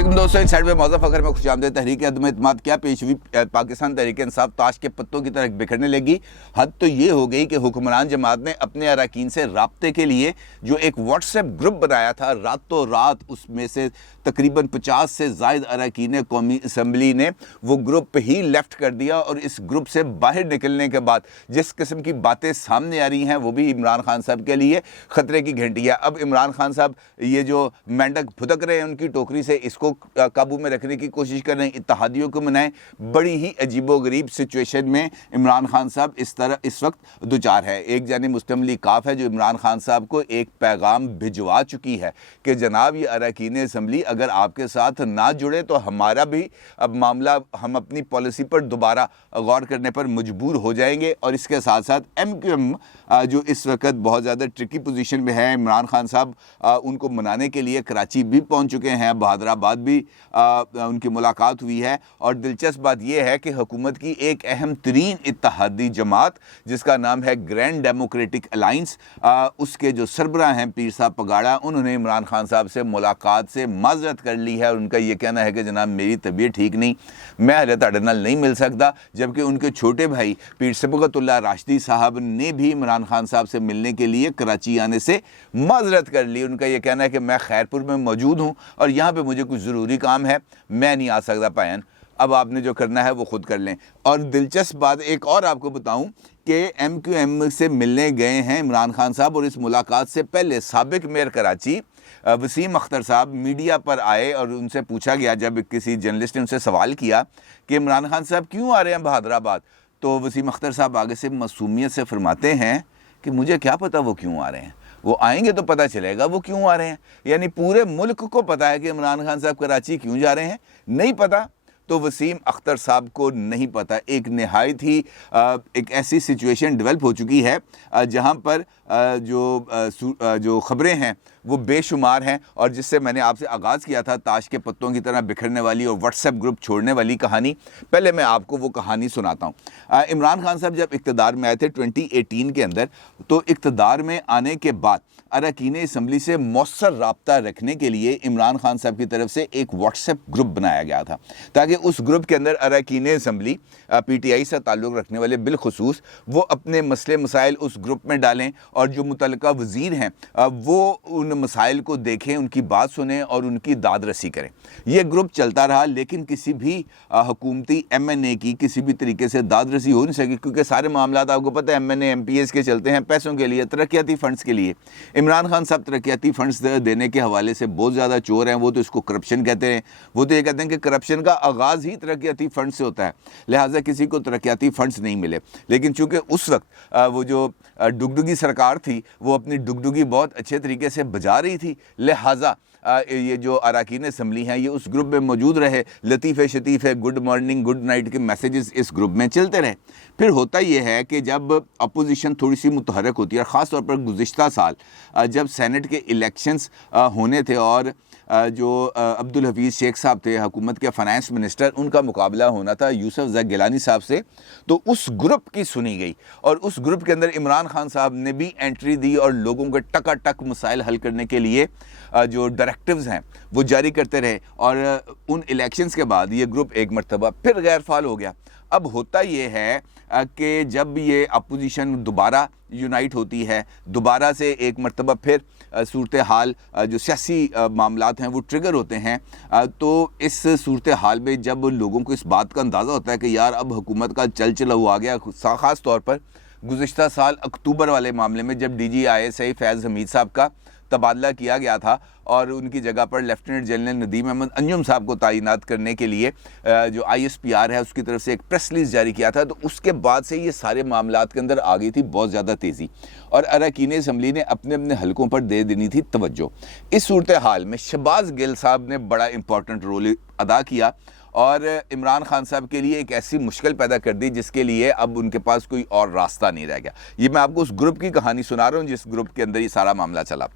अस्सलाम दोस्तों, इस साइड में मौज़ूफ़ फ़खर में खुशामदीद। तहरीक अदम एतमाद क्या पेश हुई? पाकिस्तान तहरीक इंसाफ ताश के पत्तों की तरह बिखरने लगी। हद तो ये हो गई कि हुक्मरान जमात ने अपने अरकान से राब्ते के लिए जो एक व्हाट्सएप ग्रुप बनाया था, रातों रात उसमें से तकरीबन 50 से ज़ायद अरकान कौमी असम्बली ने वो ग्रुप ही लेफ्ट कर दिया। और इस ग्रुप से बाहर निकलने के बाद जिस किस्म की बातें सामने आ रही हैं वो भी इमरान खान साहब के लिए ख़तरे की घंटी है। अब इमरान खान साहब ये जो मेंढक फुदक रहे हैं उनकी टोकरी से इसको काबू में रखने की कोशिश कर रहे हैं, इत्तेहादियों को मनाएं। बड़ी ही अजीबोगरीब सिचुएशन में इमरान खान साहब इस वक्त दुचार है। एक जानिब मुस्लिम लीग काफ है जो इमरान खान साहब को एक पैगाम भिजवा चुकी है कि जनाब ये अरकान असम्बली अगर आपके साथ ना जुड़े तो हमारा भी अब मामला, हम अपनी पॉलिसी पर दोबारा गौर करने पर मजबूर हो जाएंगे। और इसके साथ साथ MQM जो इस वक्त बहुत ज़्यादा ट्रिकी पोजीशन में है, इमरान खान साहब उनको मनाने के लिए कराची भी पहुंच चुके हैं, बहादराबाद भी उनकी मुलाकात हुई है। और दिलचस्प बात यह है कि हुकूमत की एक अहम तरीन इत्तेहादी जमात जिसका नाम है ग्रैंड डेमोक्रेटिक अलाइंस, उसके जो सरबराह हैं पीर साहब पगाड़ा, उन्होंने इमरान खान साहब से मुलाकात से माजरत कर ली है। और उनका ये कहना है कि जनाब मेरी तबीयत ठीक नहीं, मैं हले तुहाडे नाल नहीं मिल सकता। जबकि उनके छोटे भाई पीर सबकतुल्लाह राशिदी साहब ने भी इमरान खान साहब से मिलने के लिए कराची आने से माजरत कर ली। उनका यह कहना है कि मैं खैरपुर में मौजूद हूँ और यहाँ पे मुझे कुछ ज़रूरी काम है, मैं नहीं आ सकता पायन, अब आपने जो करना है वो खुद कर लें। और दिलचस्प बात एक और आपको बताऊं कि MQM से मिलने गए हैं इमरान खान साहब और इस मुलाकात से पहले साबिक मेयर कराची वसीम अख्तर साहब मीडिया पर आए और उनसे पूछा गया, जब किसी जर्नलिस्ट ने उनसे सवाल किया कि इमरान खान साहब क्यों आ रहे हैं बहादराबाद, तो वसीम अख्तर साहब आगे से मासूमियत से फरमाते हैं कि मुझे क्या पता वो क्यों आ रहे हैं, वो आएंगे तो पता चलेगा वो क्यों आ रहे हैं। यानी पूरे मुल्क को पता है कि इमरान खान साहब कराची क्यों जा रहे हैं, नहीं पता तो वसीम अख्तर साहब को नहीं पता। एक नहायत ही एक ऐसी सिचुएशन डेवलप हो चुकी है जहां पर जो ख़बरें हैं वो बेशुमार हैं। और जिससे मैंने आपसे आगाज़ किया था ताश के पत्तों की तरह बिखरने वाली और व्हाट्सएप ग्रुप छोड़ने वाली कहानी, पहले मैं आपको वो कहानी सुनाता हूँ। इमरान खान साहब जब इक़्तिदार में आए थे 2018 के अंदर, तो इक़्तिदार में आने के बाद अरकान असम्बली से मौसर राब्ता रखने के लिए इमरान खान साहब की तरफ से एक व्हाट्सएप ग्रुप बनाया गया था, ताकि उस ग्रुप के अंदर अरकान असम्बली PTI से ताल्लुक़ रखने वाले बिलखुसूस वो अपने मसले मसाइल उस ग्रुप में डालें और जो मुतल्लिका वज़ीर हैं वो उन मसाइल को देखें, उनकी बात सुनें और उनकी दाद रसी करें। ये ग्रुप चलता रहा, लेकिन किसी भी हुकूमती MNA की किसी भी तरीके से दाद रसी हो नहीं सकी, क्योंकि सारे मामला आपको पता है MNA MPS के चलते हैं पैसों के लिए, तरक्याती फ़ंड्स के लिए। इमरान खान साहब तरक्याती फ़ंड्स देने के हवाले से बहुत ज़्यादा चोर हैं, वो तो इसको करप्शन कहते हैं। वो तो ये कहते हैं कि करप्शन का आगाज़ ही तरक्याती फ़ंड से होता है, लिहाजा किसी को तरक्याती फ़ंड्स नहीं मिले। लेकिन चूँकि उस वक्त वो जो डुगडुगी सरकार थी वो अपनी डुगडुगी बहुत अच्छे तरीके से बजा रही थी, लिहाजा ये जो अरकान असम्बली हैं ये उस ग्रुप में मौजूद रहे। लतीफ़े शतीफ़े, गुड मॉर्निंग गुड नाइट के मैसेजेस इस ग्रुप में चलते रहे। फिर होता ये है कि जब अपोजिशन थोड़ी सी मुतहरक होती है, ख़ास तौर पर गुज़िश्ता साल जब सेनेट के इलेक्शंस होने थे और जो अब्दुल हफीज़ शेख साहब थे हुकूमत के फ़ाइनेंस मिनिस्टर, उनका मुकाबला होना था यूसुफ ज़ै गिलानी साहब से, तो उस ग्रुप की सुनी गई। और उस ग्रुप के अंदर इमरान खान साहब ने भी एंट्री दी और लोगों के टकाटक मसाइल हल करने के लिए जो डायरेक्टिव्स हैं वो जारी करते रहे। और उन इलेक्शंस के बाद ये ग्रुप एक मरतबा फिर गैर फाल हो गया। अब होता ये है कि जब ये अपोजिशन दोबारा यूनाइट होती है, दोबारा से एक मरतबा फिर सूरत हाल जो सियासी मामलात हैं वो ट्रिगर होते हैं, तो इस सूरत हाल में जब लोगों को इस बात का अंदाज़ा होता है कि यार अब हुकूमत का चल चला आ गया, ख़ास तौर पर गुज़िश्ता साल अक्टूबर वाले मामले में जब DG ISI फैज़ हमीद साहब का तबादला किया गया था और उनकी जगह पर लेफ्टिनेंट जनरल नदीम अहमद अंजुम साहब को तैनात करने के लिए जो ISPR है उसकी तरफ से एक प्रेस रिलीज़ जारी किया था, तो उसके बाद से ये सारे मामलात के अंदर आ गई थी बहुत ज़्यादा तेज़ी और अरकान असम्बली ने अपने अपने हलकों पर दे देनी थी तवज्जो। इस सूरत हाल में शहबाज गिल साहब ने बड़ा इंपॉर्टेंट रोल अदा किया और इमरान खान साहब के लिए एक ऐसी मुश्किल पैदा कर दी जिसके लिए अब उनके पास कोई और रास्ता नहीं रह गया। ये मैं आपको उस ग्रुप की कहानी सुना रहा हूँ जिस ग्रुप के अंदर ये सारा मामला चला।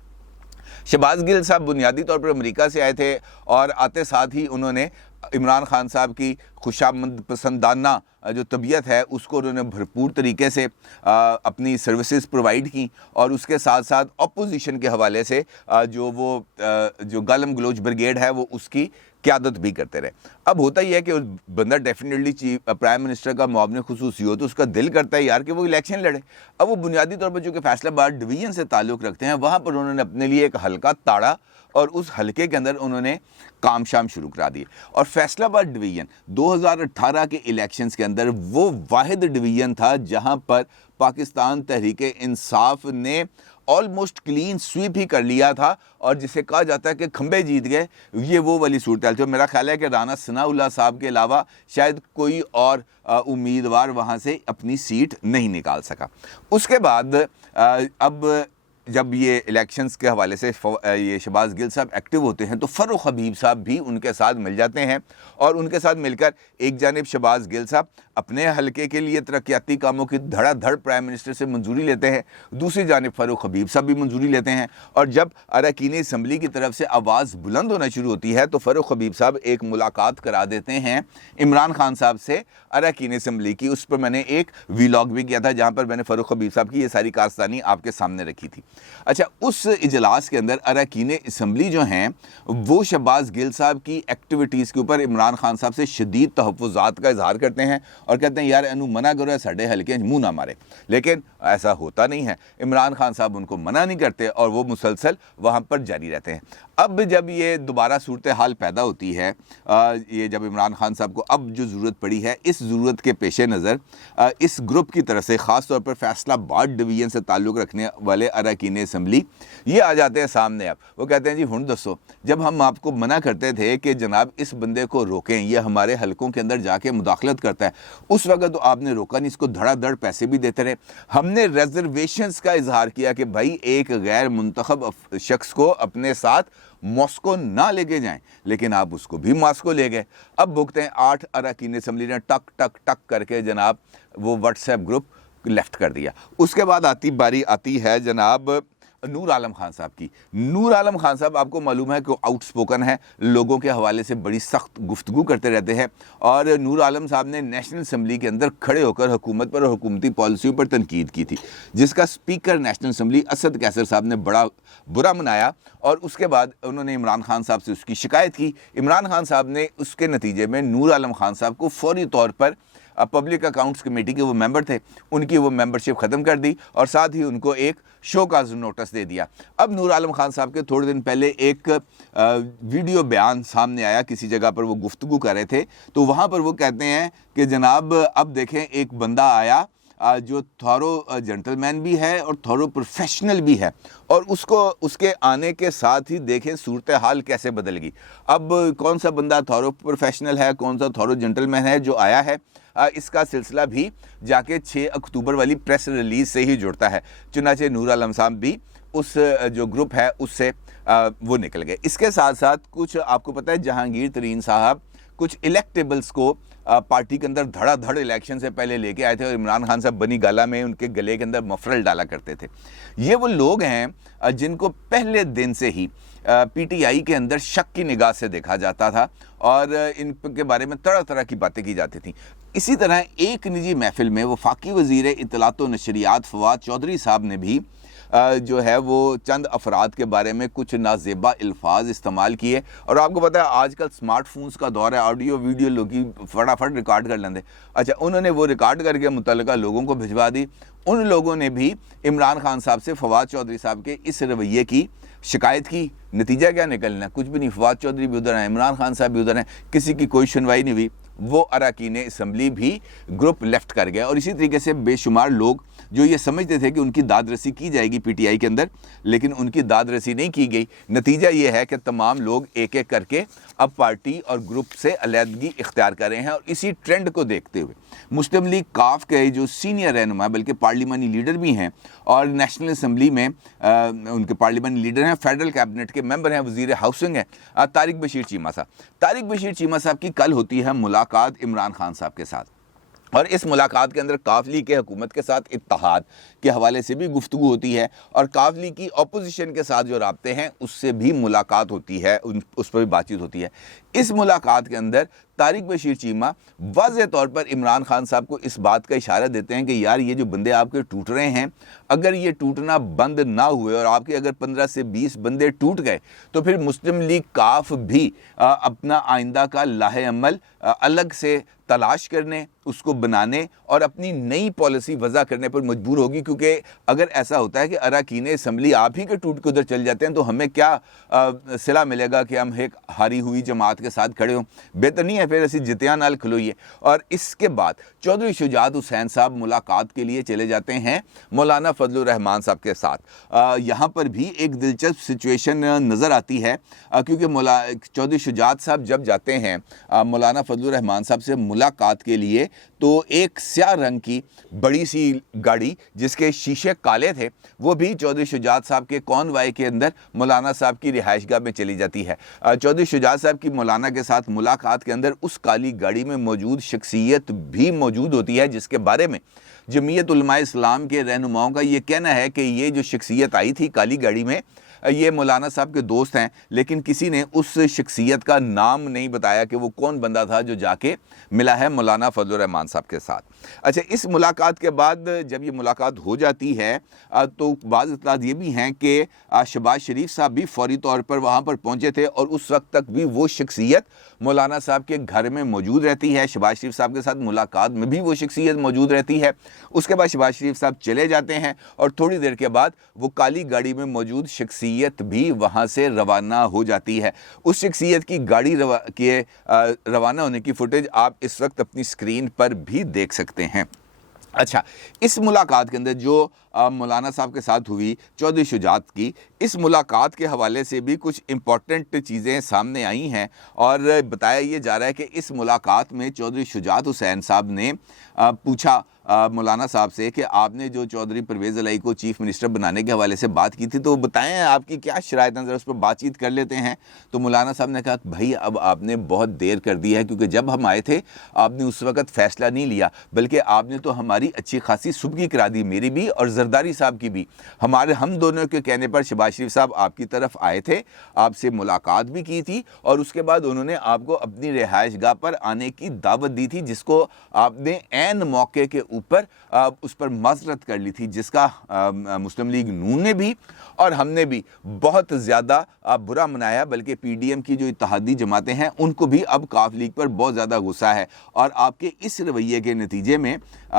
शहबाज गिल साहब बुनियादी तौर पर अमेरिका से आए थे और आते साथ ही उन्होंने इमरान खान साहब की खुशामद पसंदाना जो तबीयत है उसको उन्होंने भरपूर तरीके से अपनी सर्विसेज प्रोवाइड की और उसके साथ साथ अपोजिशन के हवाले से जो गालम गलोच ब्रिगेड है वो उसकी क़यादत भी करते रहे। अब होता ही है कि उस बंदा डेफिनेटली प्राइम मिनिस्टर का मुआविन खुसूसी हो तो उसका दिल करता है यार कि वो इलेक्शन लड़े। अब वो बुनियादी तौर पर जो कि फैसलाबाद डिवीज़न से ताल्लुक़ रखते हैं, वहाँ पर उन्होंने अपने लिए एक हल्का ताड़ा और उस हलके के अंदर उन्होंने काम शाम शुरू करा दिए। और फैसलाबाद डिवीज़न 2018 के इलेक्शंस के अंदर वो वाहिद डिवीज़न था जहां पर पाकिस्तान तहरीक-ए-इंसाफ ने ऑलमोस्ट क्लीन स्वीप ही कर लिया था, और जिसे कहा जाता है कि खंबे जीत गए, ये वो वाली सूरत हाल थी। मेरा ख्याल है कि राना सनाउल्लाह साहब के अलावा शायद कोई और उम्मीदवार वहाँ से अपनी सीट नहीं निकाल सका। उसके बाद अब जब ये इलेक्शंस के हवाले से ये शहबाज गिल साहब एक्टिव होते हैं तो फ़ारूक हबीब साहब भी उनके साथ मिल जाते हैं, और उनके साथ मिलकर एक जानिब शहबाज गिल साहब अपने हलके के लिए तरक्याती कामों की धड़ाधड़ प्राइम मिनिस्टर से मंजूरी लेते हैं, दूसरी जानिब फ़ारूक हबीब साहब भी मंजूरी लेते हैं। और जब अरकान असम्बली की तरफ से आवाज़ बुलंद होना शुरू होती है तो फ़ारूक हबीब साहब एक मुलाकात करा देते हैं इमरान खान साहब से अरकान असम्बली की। उस पर मैंने एक वीलॉग भी किया था जहाँ पर मैंने फ़ारूक हबीब साहब की ये सारी कारस्तानी आपके सामने रखी थी। अच्छा, उस इजलास के अंदर अरकान असम्बली जो हैं वो शहबाज गिल साहब की एक्टिविटीज़ के ऊपर इमरान खान साहब से शदीद तहफ़्फ़ुज़ात का इजहार करते हैं और कहते हैं यार इनू मना करो, साढ़े हल्के मुँह ना मारे। लेकिन ऐसा होता नहीं है, इमरान खान साहब उनको मना नहीं करते और वो मुसलसल वहाँ पर जारी रहते हैं। अब जब ये दोबारा सूरत हाल पैदा होती है, ये जब इमरान खान साहब को अब जो ज़रूरत पड़ी है, इस ज़रूरत के पेश नज़र इस ग्रुप की तरफ से ख़ास तौर पर फैसलाबाद डिवीज़न से ताल्लुक़ रखने वाले अरकान असम्बली ये आ जाते हैं सामने। अब वो कहते हैं जी हुण दसो, जब हम आपको मना करते थे कि जनाब इस बंदे को रोकें, ये हमारे हलकों के अंदर जाके मुदाखलत करता है, उस वक्त तो आपने रोका नहीं, इसको धड़ाधड़ पैसे भी देते रहे। हमने रिजर्वेशंस का इजहार किया कि भाई एक गैर मुंतखब शख्स को अपने साथ मॉस्को ना लेके जाएं, लेकिन आप उसको भी मॉस्को ले गए। अब भुगते हैं 8 अरकान असम्बली ने टक टक टक करके जनाब वो व्हाट्सएप ग्रुप लेफ्ट कर दिया। उसके बाद बारी आती है जनाब नूर आलम खान साहब की। नूर आलम खान साहब आपको मालूम है कि आउटस्पोकन है, लोगों के हवाले से बड़ी सख्त गुफ्तगू करते रहते हैं, और नूर आलम साहब ने नेशनल असम्बली के अंदर खड़े होकर हुकूमत पर और हुकूमती पॉलिसियों पर तनकीद की थी, जिसका speaker national assembly Asad Qaiser साहब ने बड़ा बुरा मनाया, और उसके बाद उन्होंने इमरान खान साहब से उसकी शिकायत की। इमरान खान साहब ने उसके नतीजे में नूर आलम खान साहब को फौरी तौर पर पब्लिक अकाउंट्स कमेटी के वो मेंबर थे, उनकी वो मेंबरशिप ख़त्म कर दी और साथ ही उनको एक शो का नोटिस दे दिया। अब नूर आलम खान साहब के थोड़े दिन पहले एक वीडियो बयान सामने आया, किसी जगह पर वो गुफ्तगू कर रहे थे, तो वहाँ पर वो कहते हैं कि जनाब अब देखें एक बंदा आया जो थॉरो जेंटलमैन भी है और थॉरो प्रोफेशनल भी है, और उसको उसके आने के साथ ही देखें सूरत हाल कैसे बदल गई। अब कौन सा बंदा थॉरो प्रोफेशनल है, कौन सा थॉरो जेंटलमैन है जो आया है, इसका सिलसिला भी जाके 6 अक्टूबर वाली प्रेस रिलीज़ से ही जुड़ता है। चुनाचे नूर आलम साहब भी उस जो ग्रुप है उससे वो निकल गए। इसके साथ साथ कुछ आपको पता है जहांगीर तरीन साहब कुछ इलेक्टेबल्स को पार्टी के अंदर धड़ाधड़ इलेक्शन से पहले लेके आए थे, और इमरान खान साहब बनी गाला में उनके गले के अंदर मफरल डाला करते थे। ये वो लोग हैं जिनको पहले दिन से ही पीटीआई के अंदर शक की निगाह से देखा जाता था और इनके बारे में तरह तरह की बातें की जाती थी। इसी तरह एक निजी महफिल में वफाकी वज़ीर इत्तलात व नशरियात फवाद चौधरी साहब ने भी जो है वो चंद अफराद के बारे में कुछ नाजेबा अल्फाज इस्तेमाल किए, और आपको पता है आजकल स्मार्टफोन्स का दौर है, ऑडियो वीडियो लोग फटाफट रिकॉर्ड कर लेंगे। अच्छा, उन्होंने वो रिकॉर्ड करके मुतल्लिका लोगों को भिजवा दी। उन लोगों ने भी इमरान खान साहब से फवाद चौधरी साहब के इस रवैये की शिकायत की। नतीजा क्या निकलना, कुछ भी नहीं। फवाद चौधरी भी उधर हैं, इमरान खान साहब भी उधर हैं, किसी की कोई सुनवाई नहीं हुई। वो अरकान असम्बली भी ग्रुप लेफ्ट कर गया, और इसी तरीके से बेशुमार लोग जो ये समझते थे कि उनकी दादरसी की जाएगी पीटीआई के अंदर, लेकिन उनकी दादरसी नहीं की गई। नतीजा ये है कि तमाम लोग एक एक करके अब पार्टी और ग्रुप से अलहदगी इख्तियार कर रहे हैं, और इसी ट्रेंड को देखते हुए मुस्लिम लीग काफ के जो सीनियर रहनुमा बल्कि पार्लिमानी लीडर भी हैं और नेशनल असम्बली में उनके पार्लिमानी लीडर हैं, फेडरल कैबिनेट के मेंबर हैं, वज़ीर हाउसिंग हैं, तारिक बशीर चीमा साहब। तारिक बशीर चीमा साहब की कल होती है मुलाकात इमरान खान साहब के साथ, और इस मुलाकात के अंदर काफ लीग के हुकूमत के साथ इत्तेहाद के हवाले से भी गुफ्तगू होती है, और काफ लीग की अपोजिशन के साथ जो राब्ते हैं उससे भी मुलाकात होती है, उस पर भी बातचीत होती है। इस मुलाकात के अंदर तारिक बशीर चीमा वाज़ेह तौर पर इमरान खान साहब को इस बात का इशारा देते हैं कि यार ये जो बंदे आपके टूट रहे हैं, अगर ये टूटना बंद ना हुए और आपके अगर 15 से 20 बंदे टूट गए तो फिर मुस्लिम लीग काफ भी अपना आइंदा का लाहे अमल अलग से तलाश करने, उसको बनाने और अपनी नई पॉलिसी वज़ा करने पर मजबूर होगी। क्योंकि अगर ऐसा होता है कि अरकान असम्बली आप ही के टूट के उधर चल जाते हैं तो हमें क्या सिला मिलेगा कि हम एक हारी हुई जमात के साथ खड़े हों। बेहतर नहीं है फिर असी जितिया नाल खलोइए। और इसके बाद चौधरी शुजात हुसैन साहब मुलाकात के लिए चले जाते हैं मौलाना फजलुर रहमान साहब के साथ। यहाँ पर भी एक दिलचस्प सिचुएशन नज़र आती है, क्योंकि चौधरी शुजात साहब जब जाते हैं मौलाना फजलुर रहमान साहब से मुलाकात के लिए तो एक स्याह रंग की बड़ी सी गाड़ी जिसके शीशे काले थे वो भी चौधरी शुजात साहब के कॉनवाय के अंदर मौलाना साहब की रिहाइशगाह में चली जाती है। चौधरी शुजात साहब की मौलाना के साथ मुलाकात के अंदर उस काली गाड़ी में मौजूद शख्सियत भी मौजूद होती है, जिसके बारे में जमीयत उलमा इस्लाम के रहनुमाओं का ये कहना है कि ये जो शख्सियत आई थी काली गाड़ी में ये मौलाना साहब के दोस्त हैं, लेकिन किसी ने उस शख्सियत का नाम नहीं बताया कि वो कौन बंदा था जो जाके मिला है मौलाना फजलुर रहमान साहब के साथ। अच्छा, इस मुलाकात के बाद जब ये मुलाकात हो जाती है तो बाज़ इत्तलात ये भी हैं कि शहबाज शरीफ साहब भी फौरी तौर पर वहाँ पर पहुँचे थे और उस वक्त तक भी वो शख्सियत मौलाना साहब के घर में मौजूद रहती है। शहबाज शरीफ साहब के साथ मुलाकात में भी वो शख्सियत मौजूद रहती है। उसके बाद शहबाज शरीफ साहब चले जाते हैं और थोड़ी देर के बाद वो काली गाड़ी में मौजूद शख्सियत भी वहाँ से रवाना हो जाती है। उस शख्सियत की गाड़ी रवाना होने की फुटेज आप इस वक्त अपनी स्क्रीन पर भी देख सकते हैं। अच्छा, इस मुलाकात के अंदर जो मौलाना साहब के साथ हुई चौधरी शुजात की, इस मुलाकात के हवाले से भी कुछ इम्पॉर्टेंट चीज़ें सामने आई हैं और बताया ये जा रहा है कि इस मुलाकात में चौधरी शुजात हुसैन साहब ने पूछा मौलाना साहब से कि आपने जो चौधरी परवेज़ इलाही को चीफ़ मिनिस्टर बनाने के हवाले से बात की थी तो बताएं आपकी क्या शराइत नज़र, उस पर बातचीत कर लेते हैं। तो मौलाना साहब ने कहा भाई अब आपने बहुत देर कर दी है, क्योंकि जब हम आए थे आपने उस वक़्त फ़ैसला नहीं लिया, बल्कि आपने तो हमारी अच्छी खासी सुबकी करा दी, मेरी भी और जरदारी साहब की भी। हम दोनों के कहने पर शहबाज शरीफ साहब आपकी तरफ आए थे, आपसे मुलाकात भी की थी और उसके बाद उन्होंने आपको अपनी रिहाइश गाह पर आने की दावत दी थी, जिसको आपने ऐन मौके के ऊपर उस पर माज़रत कर ली थी, जिसका मुस्लिम लीग नून ने भी और हमने भी बहुत ज़्यादा बुरा मनाया। बल्कि पीडीएम की जो इत्तेहादी जमातें हैं उनको भी अब काफ लीग पर बहुत ज़्यादा गुस्सा है और आपके इस रवैये के नतीजे में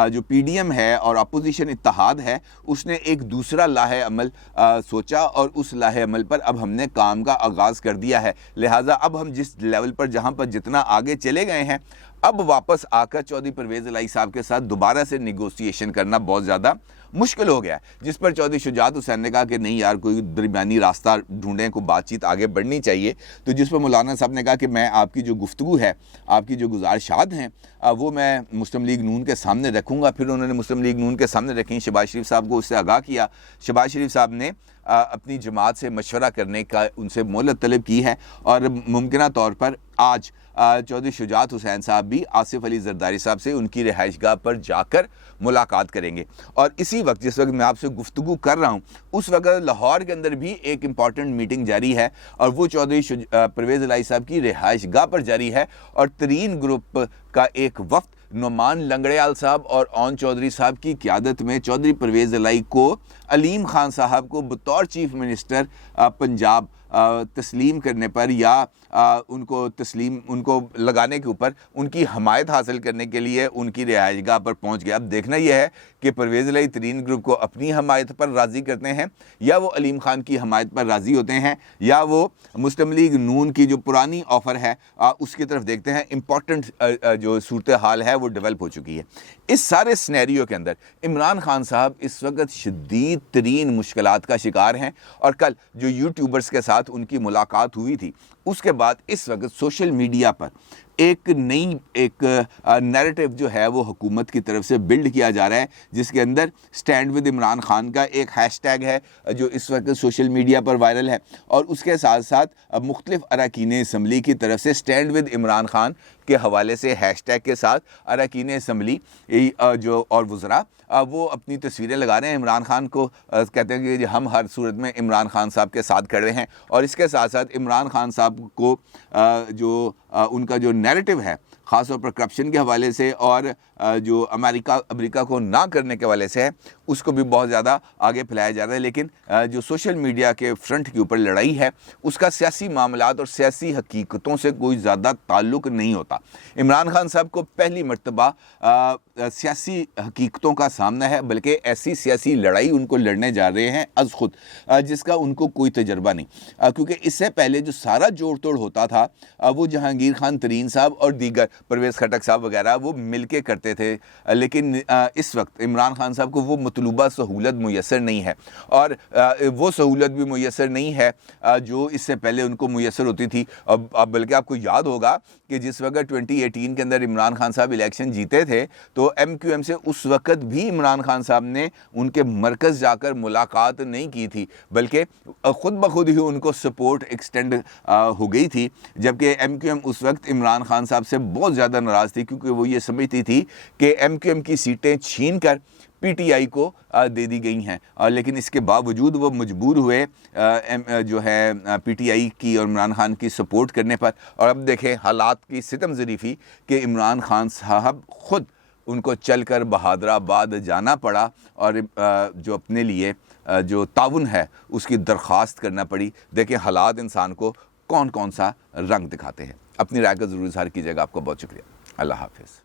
जो पीडीएम है और अपोजिशन इत्तेहाद है उसने एक दूसरा लाहे अमल सोचा और उस लाहे अमल पर अब हमने काम का आगाज़ कर दिया है। लिहाजा अब हम जिस लेवल पर जहाँ पर जितना आगे चले गए हैं, अब वापस आकर चौधरी परवेज़ इलाही साहब के साथ दोबारा से निगोशिएशन करना बहुत ज़्यादा मुश्किल हो गया, जिस पर चौधरी शुजात हुसैन ने कहा कि नहीं यार कोई दरमियानी रास्ता ढूंढें, को बातचीत आगे बढ़नी चाहिए। तो जिस पर मौलाना साहब ने कहा कि मैं आपकी जो गुफ्तगू है, आपकी जो गुजारिशात हैं वो मैं मुस्लिम लीग नून के सामने रखूँगा। फिर उन्होंने मुस्लिम लीग नून के सामने रखी, शहबाज शरीफ साहब को उससे आगाह किया। शहबाज शरीफ साहब ने अपनी जमात से मशवरा करने का उनसे मोहलत तलब की है और मुमकिना तौर पर आज चौधरी शुजात हुसैन साहब भी आसिफ अली जरदारी साहब से उनकी रिहाइशगाह पर जाकर मुलाकात करेंगे। और इसी वक्त जिस वक्त मैं आपसे गुफ्तगू कर रहा हूँ उस वक्त लाहौर के अंदर भी एक इम्पॉर्टेंट मीटिंग जारी है और वो चौधरी परवेज़ इलाही साहब की रिहाइशगाह पर जारी है और तरीन ग्रुप का एक वफ्द नुमान लंगड़ेयाल साहब और ओन चौधरी साहब की क़यादत में चौधरी परवेज़ इलाही को अलीम खान साहब को बतौर चीफ मिनिस्टर पंजाब तस्लीम करने पर या उनको लगाने के ऊपर उनकी हमायत हासिल करने के लिए उनकी रिहाइशगाह पर पहुंच गया। अब देखना यह है कि परवेज़ इलाही तरीन ग्रुप को अपनी हमायत पर राज़ी करते हैं या वो अलीम खान की हमायत पर राज़ी होते हैं या वो मुस्लिम लीग नून की जो पुरानी ऑफ़र है उसकी तरफ देखते हैं। इम्पॉर्टेंट जो सूरत हाल है वो डेवलप हो चुकी है। इस सारे सिनेरियो के अंदर इमरान खान साहब इस वक्त शदीद तरीन मुश्किलात का शिकार हैं और कल जो यूट्यूबर्स के साथ उनकी मुलाकात हुई थी उसके बाद इस वक्त सोशल मीडिया पर एक नई नैरेटिव जो है वो हुकूमत की तरफ से बिल्ड किया जा रहा है, जिसके अंदर स्टैंड विद इमरान खान का एक हैशटैग है जो इस वक्त सोशल मीडिया पर वायरल है और उसके साथ साथ मुख्तलिफ अरकान असम्बली की तरफ से स्टैंड विद इमरान खान के हवाले से हैशटैग के साथ अरकान असम्बली जो और वज़रा वो अपनी तस्वीरें लगा रहे हैं, इमरान खान को कहते हैं कि हम हर सूरत में इमरान खान साहब के साथ खड़े हैं और इसके साथ साथ इमरान खान साहब को जो उनका जो नैरेटिव है ख़ासतौर पर करप्शन के हवाले से और जो अमेरिका को ना करने के हवाले से है, उसको भी बहुत ज़्यादा आगे फैलाया जा रहा है। लेकिन जो सोशल मीडिया के फ्रंट के ऊपर लड़ाई है उसका सियासी मामलात और सियासी हकीकतों से कोई ज़्यादा ताल्लुक़ नहीं होता। इमरान खान साहब को पहली मर्तबा सियासी हकीकतों का सामना है, बल्कि ऐसी सियासी लड़ाई उनको लड़ने जा रहे हैं अज़ खुद, जिसका उनको कोई तजर्बा नहीं, क्योंकि इससे पहले जो सारा जोड़ तोड़ होता था वो जहांगीर खान तरीन साहब और दीगर परवेज़ खटक साहब वगैरह वो मिल के करते थे। लेकिन इस वक्त इमरान खान साहब को वो मतलूबा सहूलत मुयसर नहीं है, और वो सहूलत भी मुयसर नहीं है जो इससे पहले उनको मुयसर होती थी। अब बल्कि आपको याद होगा कि जिस वक्त 2018 के अंदर इमरान खान साहब इलेक्शन जीते थे तो MQM से उस वक्त भी इमरान खान साहब ने उनके मरकज़ जाकर मुलाकात नहीं की थी, बल्कि ख़ुद ब खुद ही उनको सपोर्ट एक्सटेंड हो गई थी। जबकि MQM उस वक्त इमरान खान साहब से बहुत ज़्यादा नाराज़ थी, क्योंकि वो ये समझती थी कि MQM की सीटें छीन कर PTI को दे दी गई हैं, लेकिन इसके बावजूद वो मजबूर हुए जो है PTI की और इमरान खान की सपोर्ट करने पर। और अब देखें हालात की सितम ज़रीफ़ी कि इमरान खान साहब ख़ुद उनको चलकर बहादराबाद जाना पड़ा और जो अपने लिए जो ताउन है उसकी दरख्वास्त करना पड़ी। देखें हालात इंसान को कौन कौन सा रंग दिखाते हैं। अपनी राय का ज़रूर इज़हार कीजिएगा। आपको बहुत शुक्रिया। अल्लाह हाफ़िज़।